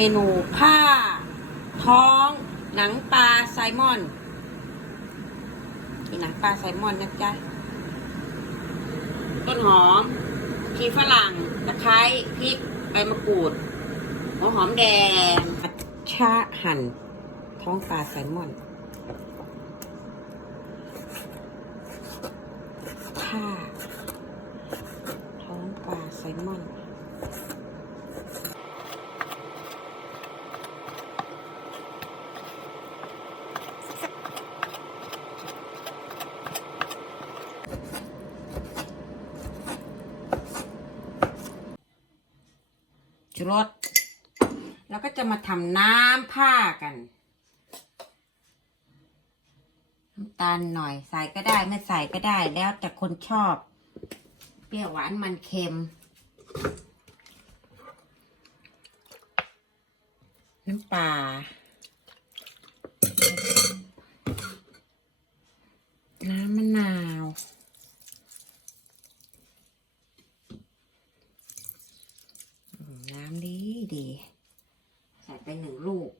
เมนูผ้า ท้อง หนังปลาไซมอนมีหนังปลาไซมอนนะจ๊ะ ต้นหอมพริกฝรั่งตะไคร้พริกใบมะกรูดหัวหอมแดงชะหั่น ท้องปลาไซมอนผ้าท้องปลาไซมอน รสแล้วก็จะมาทำน้ำผ้ากัน น้ำตาลหน่อยใส่ก็ได้ไม่ใส่ก็ได้แล้วแต่คนชอบ เปรี้ยวหวานมันเค็ม น้ำปลาน้ำมะนาว อืมน้ำ ดีดีใส่ไปหนึ่งลูก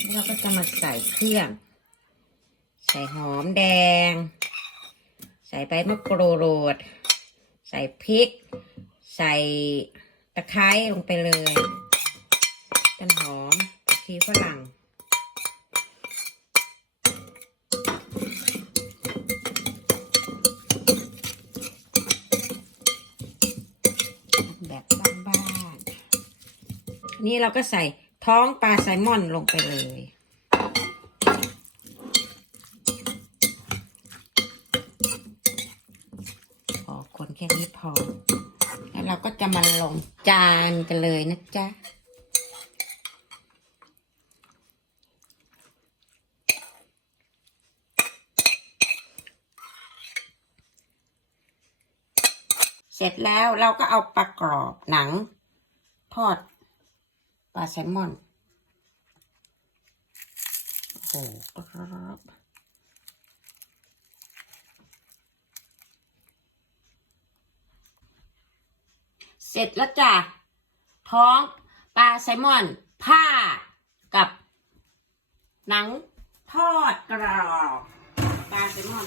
แล้วเราก็จะมาใส่เครื่อง ใส่หอมแดง ใส่ใบมะกรูด ใส่พริก ใส่ตะไคร้ลงไปเลย แบบบ้านๆนี่เราก็ใส่ท้องปลาไซมอนลงไปเลย พอคนแค่นี้พอ แล้วเราก็จะมาลงจานกันเลยนะจ๊ะ เสร็จแล้วเราก็เอาปลากรอบหนัง ทอดปลาแซลมอน โอ้โหกรอบเสร็จแล้วจ้ะ ท้องปลาแซลมอน ผ้ากับ หนังทอดกรอบปลาแซลมอน